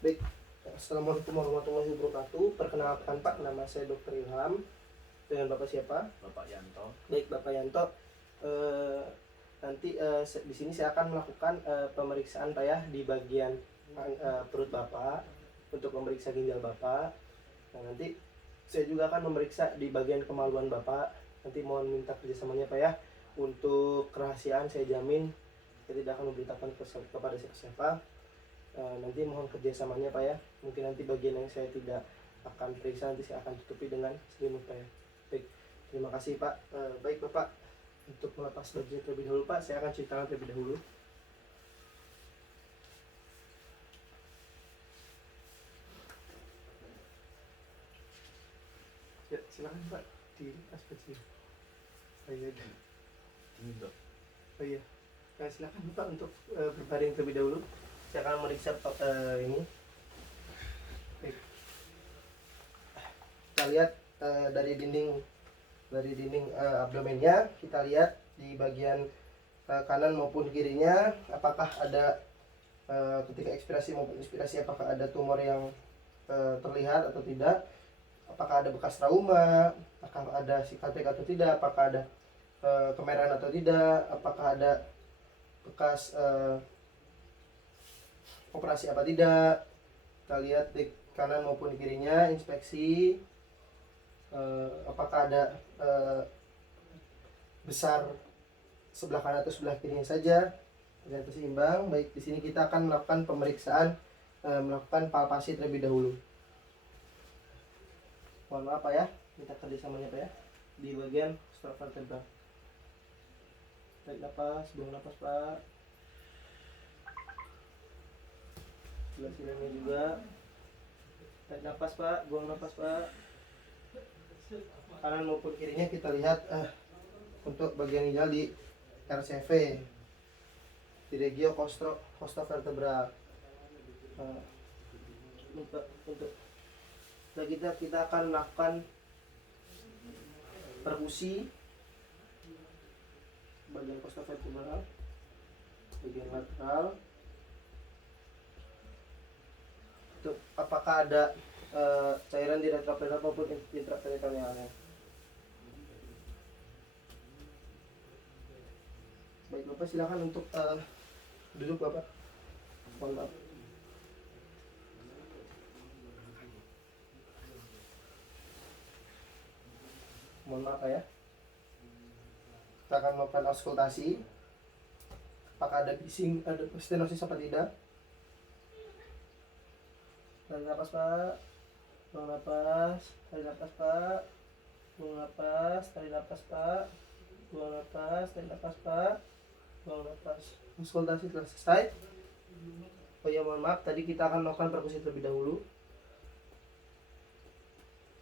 Baik, Assalamualaikum warahmatullahi wabarakatuh. Perkenalkan Pak, nama saya Dr. Ilham. Dengan Bapak siapa? Bapak Yanto. Baik, Bapak Yanto. Nanti di sini saya akan melakukan pemeriksaan Pak ya di bagian perut Bapak untuk memeriksa ginjal Bapak. Nah, nanti saya juga akan memeriksa di bagian kemaluan Bapak. Nanti mohon minta kerjasamanya Pak ya. Untuk kerahasiaan saya jamin saya tidak akan memberitakan kepada siapa-siapa. Nanti mohon kerjasamanya Pak ya. Mungkin nanti bagian yang saya tidak akan periksa nanti saya akan tutupi dengan selimut Pak ya. Baik, terima kasih Pak. Baik Bapak, untuk melepas bajunya terlebih dahulu Pak, saya akan ceritakan terlebih dahulu. Ya, silakan Pak, dilepas bajunya. Oh iya, oh iya. Nah, silakan Bapak untuk berbaring terlebih dahulu. Saya akan meriksa ini. Baik. Kita lihat dari dinding abdomennya, kita lihat di bagian kanan maupun kirinya apakah ada ketika ekspirasi maupun inspirasi apakah ada tumor yang terlihat atau tidak, apakah ada bekas trauma, apakah ada sikatek atau tidak, apakah ada kemerahan atau tidak, apakah ada bekas operasi apa tidak. Kita lihat di kanan maupun kirinya, inspeksi apakah ada besar sebelah kanan atau sebelah kirinya saja ternyata seimbang. Baik, di sini kita akan melakukan pemeriksaan, melakukan palpasi terlebih dahulu. Mohon maaf Pak ya, minta kerjasamanya Pak ya di bagian sternum vertebral. Tarik nafas, buang nafas Pak. Sebelah sininya juga. Tarik nafas Pak, buang nafas Pak. Kanan maupun kirinya kita lihat untuk bagian ginjal di RCV, di regio costovertebral. Untuk kita akan melakukan perkusi bagian costovertebral, bagian lateral. Untuk apakah ada cairan di retroperitoneal maupun intraperitonealnya. Baik Bapak, silakan untuk duduk Bapak. Mohon maaf. Mohon maaf ya. Kita akan melakukan auskultasi. Apakah ada bising, ada stenosis apa tidak? Tarik nafas Pak. Buang nafas. Tarik nafas Pak. Buang nafas. Tarik nafas Pak. Buang nafas. Tarik nafas Pak. Buang nafas. Auskultasi telah selesai. Oh ya, mohon maaf, tadi kita akan melakukan perkusi terlebih dahulu.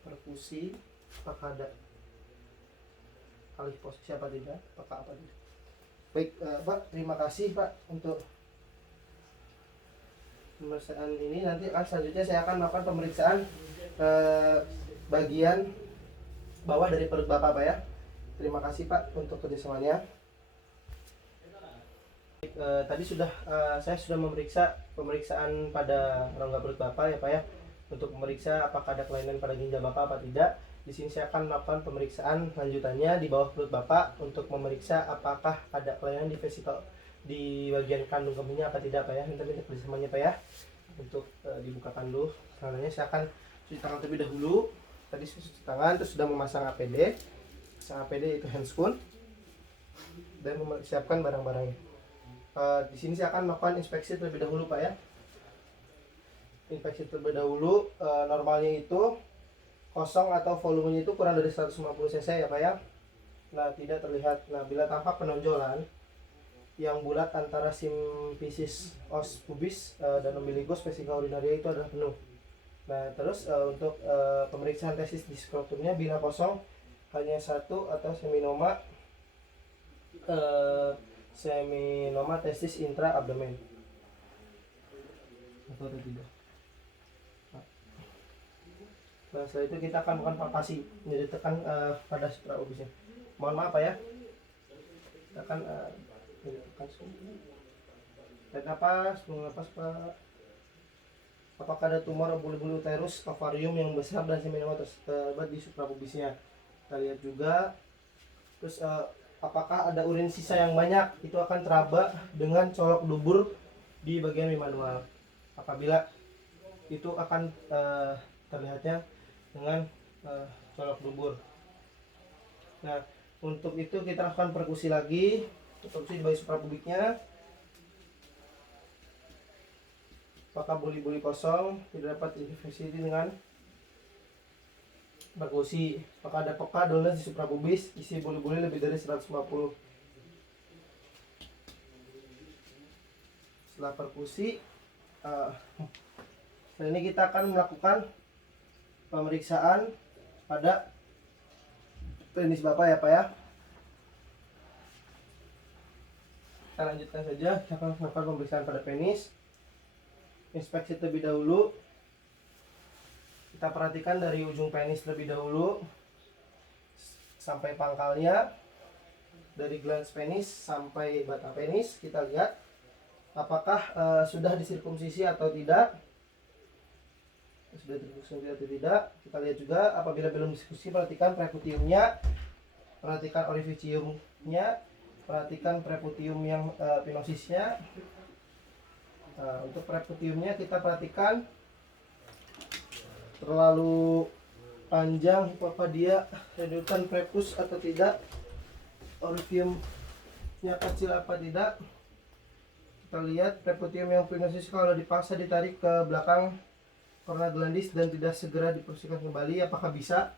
Perkusi, apakah ada alih posisi apa tidak? Apakah apa tidak? Baik Pak, terima kasih Pak untuk pemeriksaan ini. Nanti selanjutnya saya akan melakukan pemeriksaan bagian bawah dari perut Bapak Pak ya. Terima kasih Pak untuk kerjasamanya. Tadi saya sudah memeriksa pemeriksaan pada rongga perut Bapak ya Pak ya, untuk memeriksa apakah ada kelainan pada ginjal Bapak apa tidak. Di sini saya akan melakukan pemeriksaan lanjutannya di bawah perut Bapak untuk memeriksa apakah ada kelainan di vesikel di bagian kandung kemihnya apa tidak Pak ya. Minta kerjasamanya Pak ya untuk dibukakan dulu. Caranya saya akan cuci tangan terlebih dahulu. Tadi saya cuci tangan terus sudah memasang APD. Pasang APD itu handscoon dan mempersiapkan barang-barangnya. Di sini saya akan melakukan inspeksi terlebih dahulu Pak ya. Inspeksi terlebih dahulu, normalnya itu kosong atau volumenya itu kurang dari 150 cc ya Pak ya. Nah, tidak terlihat. Nah, bila tampak penonjolan yang bulat antara simfisis os pubis dan umbilicus vesika urinaria itu adalah penuh. Nah, terus untuk pemeriksaan testis di skrotumnya bila kosong hanya satu atau seminoma testis intra abdomen atau tidak. Nah, setelah itu kita akan melakukan palpasi, jadi tekan pada supraorbitasnya. Mohon maaf Pak ya. Kita akan tekan. Tarik nafas, buang nafas Pak. apakah ada tumor bulu-bulu uterus ovarium yang besar dan seminoma tersebar di suprapubisnya. Kita lihat juga. Terus apakah ada urin sisa yang banyak, itu akan teraba dengan colok dubur di bagian bimanual. Apabila itu akan terlihatnya dengan colok dubur. Nah, untuk itu kita lakukan perkusi lagi, perkusi di bagian suprapubiknya. Apakah buli-buli kosong tidak dapat diinfeksi dengan perkusi. Apakah ada peka donas di suprapubis, isi buli-buli lebih dari 150. Setelah perkusi, setelah ini kita akan melakukan pemeriksaan pada penis Bapak ya Pak ya. Kita lanjutkan saja, kita akan melakukan pemeriksaan pada penis. Inspeksi terlebih dahulu. Kita perhatikan dari ujung penis terlebih dahulu sampai pangkalnya, dari glans penis sampai batang penis. Kita lihat apakah sudah disirkumsisi atau tidak. Sudah disirkumsisi atau tidak. Kita lihat juga apabila belum disirkumsisi, perhatikan preputiumnya, perhatikan orificiumnya, perhatikan preputium yang pinosisnya. Untuk preputiumnya kita perhatikan terlalu panjang, apakah dia redutan prepus atau tidak, orifiumnya kecil apa tidak. Kita lihat preputium yang pinosis kalau dipaksa ditarik ke belakang corona glandis dan tidak segera dibersihkan kembali, apakah bisa?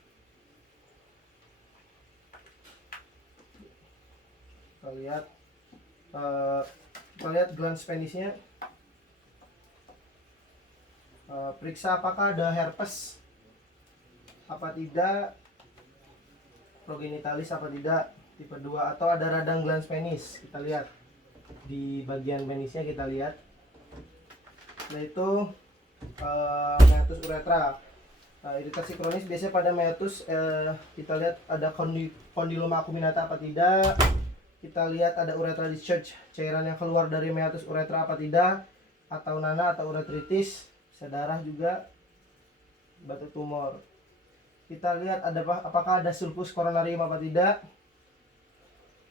Kita lihat glans penisnya. Periksa apakah ada herpes apa tidak, progenitalis apa tidak, tipe 2, atau ada radang glans penis. Kita lihat di bagian penisnya, kita lihat. Setelah itu meatus uretra. Iritasi kronis biasanya pada meatus, kita lihat ada kondiloma acuminata apa tidak. Kita lihat ada uretra discharge, cairan yang keluar dari meatus uretra apa tidak, atau nana atau uretritis, bisa darah juga, batu tumor. Kita lihat apakah ada sulcus coronarium apa tidak.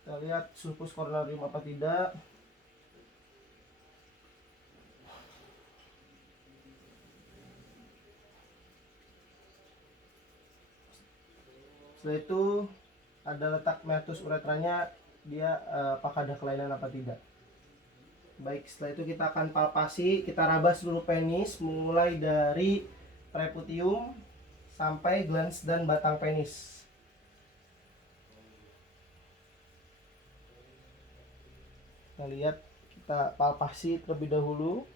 Kita lihat sulcus coronarium apa tidak. Setelah itu ada letak meatus uretranya, dia apakah ada kelainan apa tidak. Baik, setelah itu kita akan palpasi, kita raba seluruh penis mulai dari preputium sampai glans dan batang penis. Kita lihat, kita palpasi terlebih dahulu.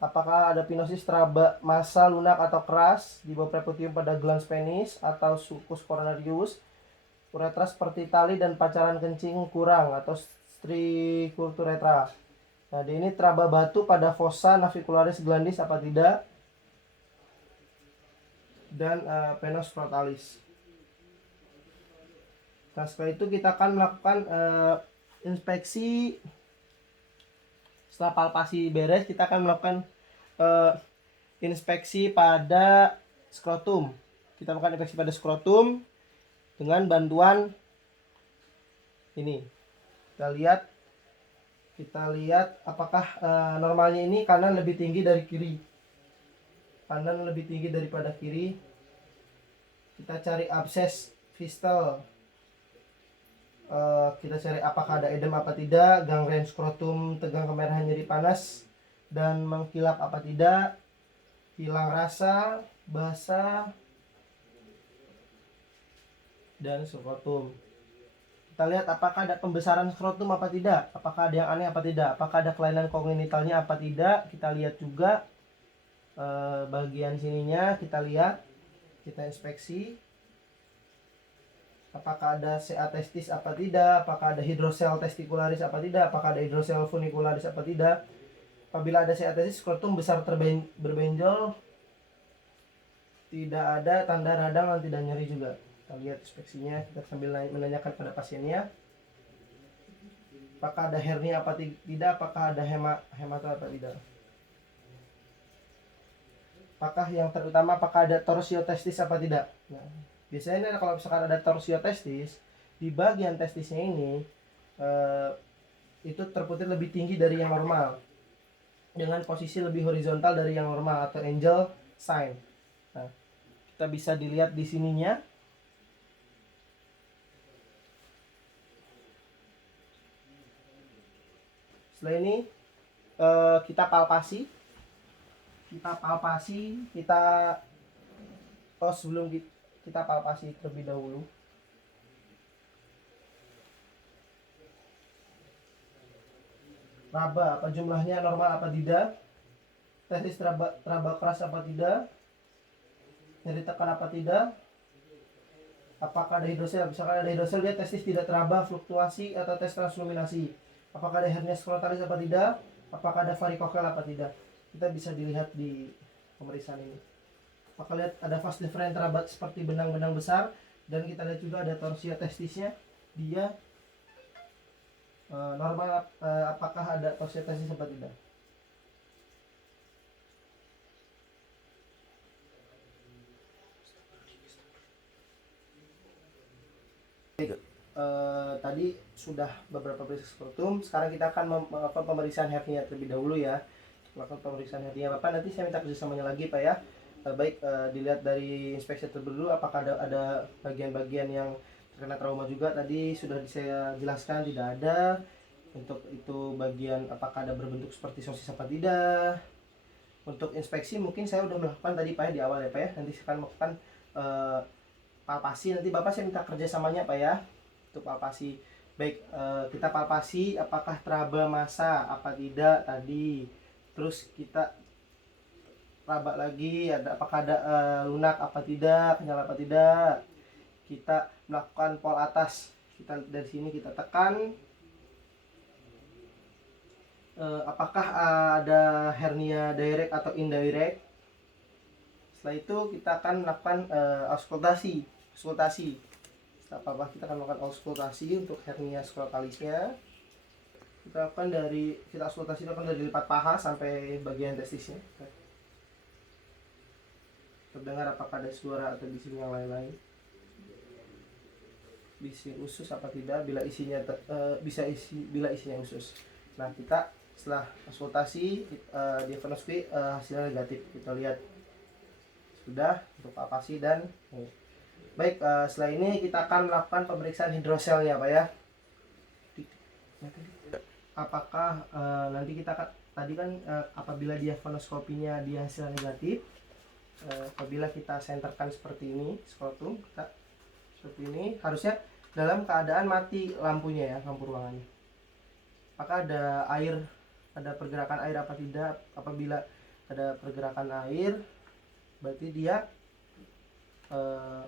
Apakah ada pinosis teraba massa, lunak atau keras di bawah preputium pada glans penis atau sulcus coronarius. Uretra seperti tali dan pacaran kencing kurang atau strikulturetra. Nah, ini teraba batu pada fossa navicularis glandis apa tidak, dan penos frontalis. Nah, setelah itu kita akan melakukan inspeksi. Setelah palpasi beres, kita akan melakukan inspeksi pada skrotum. Kita melakukan inspeksi pada skrotum dengan bantuan ini. Kita lihat apakah normalnya ini kanan lebih tinggi dari kiri. Kanan lebih tinggi daripada kiri. Kita cari abses fistel. Kita cari apakah ada edem apa tidak, gangren skrotum, tegang kemerahan, nyeri panas dan mengkilap apa tidak, hilang rasa, basah, dan skrotum. Kita lihat apakah ada pembesaran skrotum apa tidak, apakah ada yang aneh apa tidak, apakah ada kelainan kongenitalnya apa tidak. Kita lihat juga bagian sininya, kita lihat, kita inspeksi apakah ada CA testis apa tidak, apakah ada hidrosel testicularis apa tidak, apakah ada hidrosel funicularis apa tidak. Apabila ada CA testis, skrotum besar berbenjol, tidak ada tanda radang dan tidak nyeri juga. Kita lihat inspeksinya, kita sambil menanyakan pada pasiennya apakah ada hernia apa tidak, apakah ada hemata apa tidak. apakah yang terutama apakah ada torsiotestis apa tidak. Nah, biasanya kalau misalkan ada torsiotestis di bagian testisnya ini itu terputir lebih tinggi dari yang normal dengan posisi lebih horizontal dari yang normal atau angel sign. Nah, kita bisa dilihat di sininya. Setelah ini kita palpasi, sebelum kita palpasi terlebih dahulu. Raba apa jumlahnya normal apa tidak, testis teraba keras apa tidak, nyeri tekan apa tidak, apakah ada hidrosel. Misalkan ada hidrosel, dia testis tidak teraba, fluktuasi atau tes transluminasi. Apakah ada hernia skrotalis apa tidak, apakah ada varikokel apa tidak. Kita bisa dilihat di pemeriksaan ini. Apakah lihat ada vas deferens terabat seperti benang-benang besar, dan kita lihat juga ada torsiotestisnya, dia normal. Apakah ada torsiotestis apa tidak. Tadi sudah beberapa periksa skrotum. Sekarang kita akan melakukan pemeriksaan hernia terlebih dahulu ya. Melakukan pemeriksaan hernia Bapak, nanti saya minta kerjasamanya lagi Pak ya. Baik, dilihat dari inspeksi terlebih dahulu apakah ada bagian-bagian yang terkena trauma juga. Tadi sudah saya jelaskan tidak ada. Untuk itu bagian apakah ada berbentuk seperti sosis apa tidak. Untuk inspeksi mungkin saya sudah melakukan tadi Pak ya, di awal ya Pak ya. Nanti saya akan melakukan palpasi. Nanti Bapak saya minta kerjasamanya Pak ya untuk palpasi. Baik, kita palpasi apakah teraba massa apa tidak tadi. Terus kita raba lagi, apakah ada lunak apa tidak, kenyal apa tidak. Kita melakukan pol atas. Kita dari sini kita tekan. Apakah ada hernia direct atau indirect. Setelah itu kita akan melakukan auskultasi. Setelah kita akan melakukan auskultasi untuk hernia skrotalisnya. Kita auskultasi itu akan dari lipat paha sampai bagian testisnya. Terdengar apakah ada suara atau bising yang lain-lain. Bising usus apa tidak, bila isinya bila isinya usus. Nah, kita setelah auskultasi diagnoskopi hasilnya negatif. Kita lihat sudah untuk palpasi dan baik, setelah ini kita akan melakukan pemeriksaan hidroselnya Pak ya. Apakah nanti kita tadi kan apabila diagnoskopinya dia hasil negatif, apabila kita senterkan seperti ini skrotum, kita seperti ini, harusnya dalam keadaan mati lampunya ya, lampu ruangannya. Apakah ada pergerakan air apa tidak. Apabila ada pergerakan air berarti dia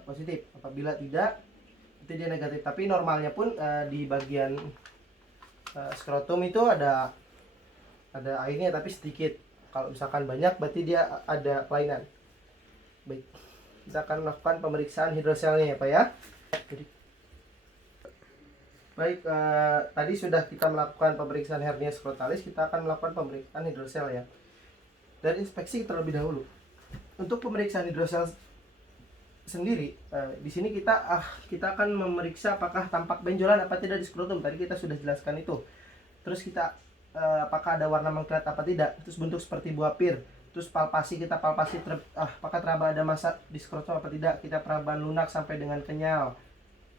positif. Apabila tidak berarti dia negatif. Tapi normalnya pun di bagian skrotum itu ada airnya tapi sedikit. Kalau misalkan banyak berarti dia ada kelainan. Baik, kita akan melakukan pemeriksaan hidroselnya ya Pak ya. Baik, tadi sudah kita melakukan pemeriksaan hernia skrotalis, kita akan melakukan pemeriksaan hidrosel ya. Dan inspeksi terlebih dahulu. Untuk pemeriksaan hidrosel sendiri, di sini kita akan memeriksa apakah tampak benjolan apa tidak di skrotum. Tadi kita sudah jelaskan itu. Terus kita apakah ada warna mengkilat apa tidak. Terus bentuk seperti buah pir. Terus palpasi, apakah teraba ada massa di skrotum apa tidak. Kita perabaan lunak sampai dengan kenyal.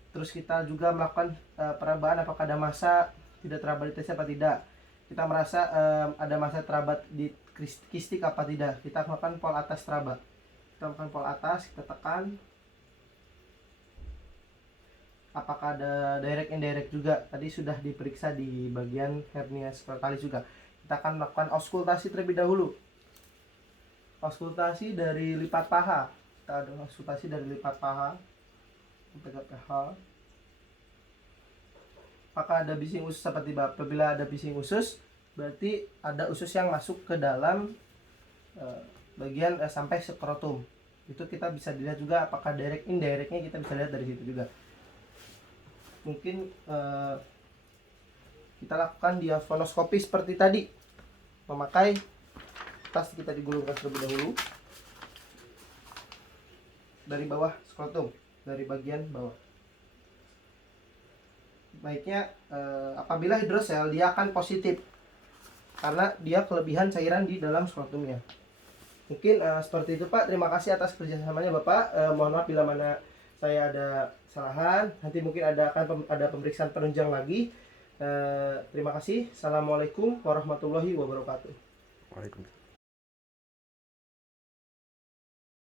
Terus kita juga melakukan perabaan apakah ada massa tidak teraba di testis apa tidak. Kita merasa ada massa terabat di kistik apa tidak. Kita melakukan pol atas teraba. Kita melakukan pol atas, kita tekan. Apakah ada direct indirect juga. Tadi sudah diperiksa di bagian hernia skrotalis juga. Kita akan melakukan auskultasi terlebih dahulu. Auskultasi dari lipat paha. Kita ada auskultasi dari lipat paha. Tegak paha. Apakah ada bising usus apa tidak. Apabila ada bising usus berarti ada usus yang masuk ke dalam bagian sampai skrotum. Itu kita bisa dilihat juga apakah direct indirectnya, kita bisa lihat dari situ juga. Mungkin kita lakukan diaphragmoskopi seperti tadi, memakai tas kita digulungkan terlebih dahulu. dari bawah skrotum, dari bagian bawah. Baiknya apabila hidrosel dia akan positif karena dia kelebihan cairan di dalam skrotumnya. Mungkin seperti itu Pak. Terima kasih atas kerjasamanya Bapak. Mohon maaf bila mana saya ada kesalahan. Nanti mungkin akan ada pemeriksaan penunjang lagi. Terima kasih. Assalamualaikum warahmatullahi wabarakatuh. Waalaikumsalam.